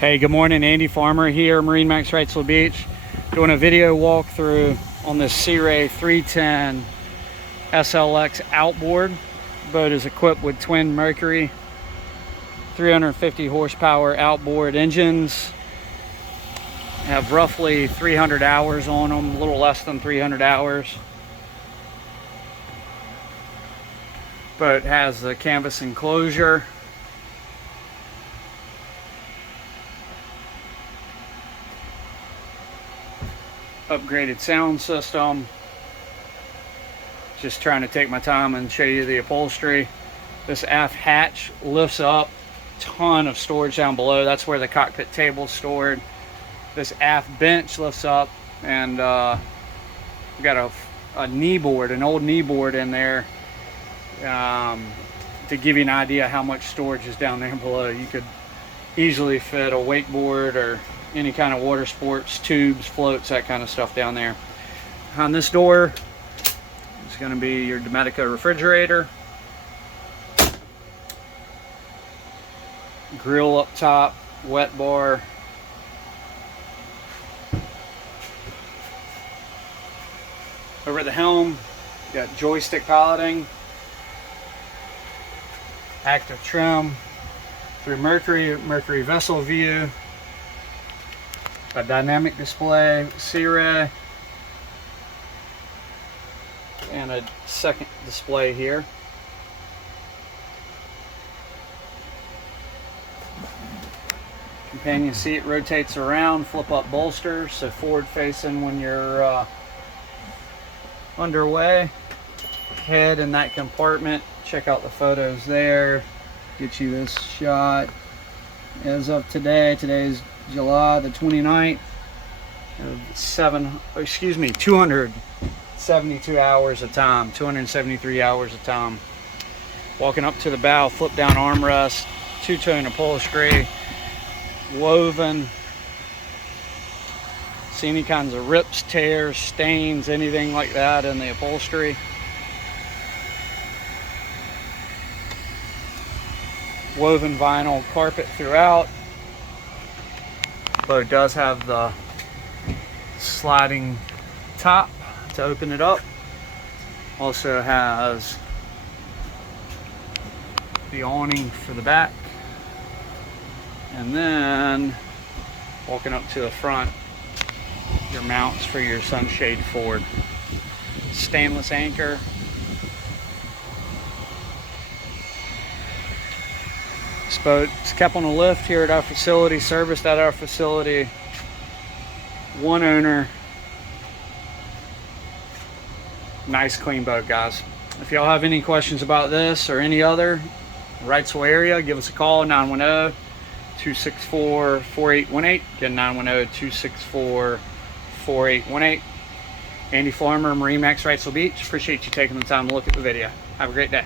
Hey, good morning. Andy Farmer here, MarineMax Wrightsville Beach, doing a video walkthrough on this Sea Ray 310 SLX outboard. Boat is equipped with twin Mercury 350 horsepower outboard engines. Have roughly 300 hours on them, a little less than 300 hours. Boat has the canvas enclosure. Upgraded sound system. Just trying to take my time and show you the upholstery. This aft hatch lifts up, ton of storage down below. That's where the cockpit table is stored. This aft bench lifts up, and we got a knee board, an old knee board in there, to give you an idea how much storage is down there below. You could easily fit a wakeboard or any kind of water sports, tubes, floats, that kind of stuff down there. On this door is going to be your Domestica refrigerator. Grill up top, wet bar. Over at the helm, you got joystick piloting, active trim through Mercury vessel view, a dynamic display, Sea Ray, and a second display here. Companion seat rotates around, flip up bolsters, so forward facing when you're underway. Head in that compartment. Check out the photos there. Get you this shot as of today. Today's July the 29th of 272 hours of time, 273 hours of time. Walking up to the bow, flip down armrest, two-tone upholstery, woven. See any kinds of rips, tears, stains, anything like that in the upholstery. Woven vinyl carpet throughout. Boat does have the sliding top to open it up. Also has the awning for the back. And then walking up to the front, your mounts for your sunshade forward. Stainless anchor. This boat is kept on a lift here at our facility, serviced at our facility. One owner. Nice clean boat, guys. If y'all have any questions about this or any other Wrightsville area, give us a call, 910-264-4818. Again, 910-264-4818. Andy Farmer, MarineMax Wrightsville Beach. Appreciate you taking the time to look at the video. Have a great day.